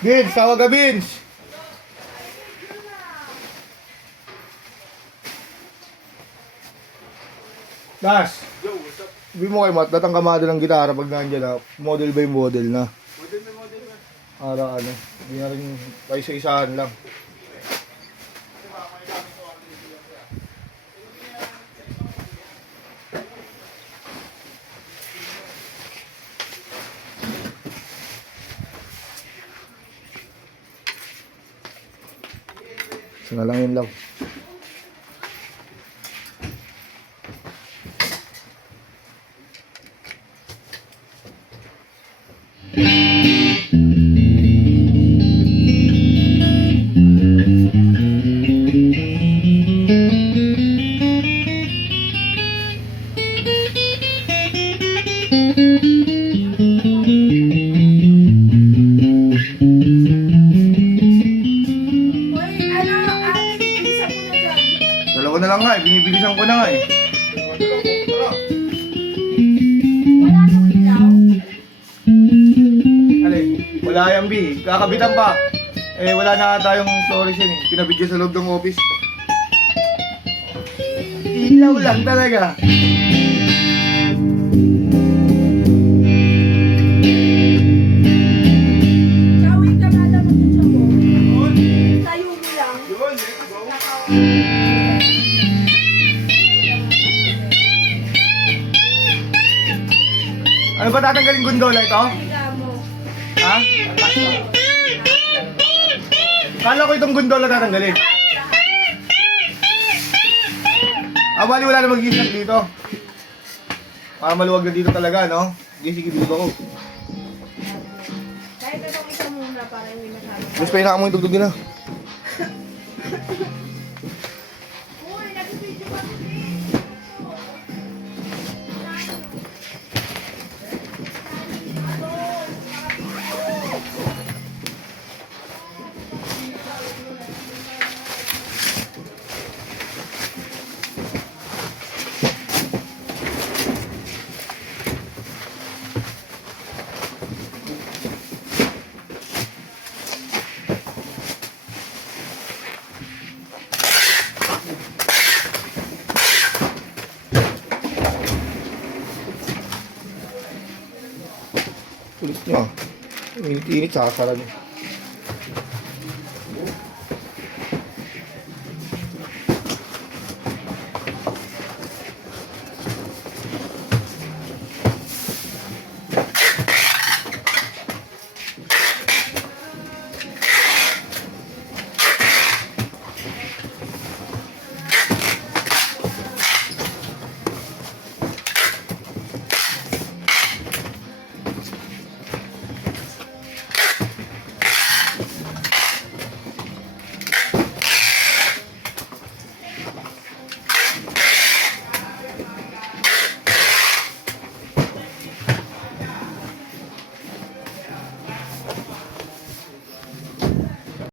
Vince, tawag ka Vince. Das. Yo, what's up? Sabi mo kay Matt, datang kamado ng gitara pag nandiyan na. Model by model na. Model na model na. Para ano, hindi na rin tayo sa isahan lang. Isa na lang yun lang. Dalawa na lang nga eh, binibilisan ko na nga eh. Alin, wala yan B, kakabitan pa. Eh wala na tayong storage yan eh, pinabidyo sa loob ng office. Ilaw lang talaga. Kawin ka nga naman yung jobo. Tayo mo lang. Yun, let's go. Ano ba tatanggalin gondola ito? Higa mo. Ha? Kala ko itong gondola tatanggalin. Bali wala na mag-iisang dito. Para maluwag na dito talaga, no? Sige dito ako. Kahit itong isa muna para hindi masyado. Gusto pa yung nakamoy tugtugin na. Uy, nag-video pa kami. Kulit nyo. Init-init, sakasara nyo.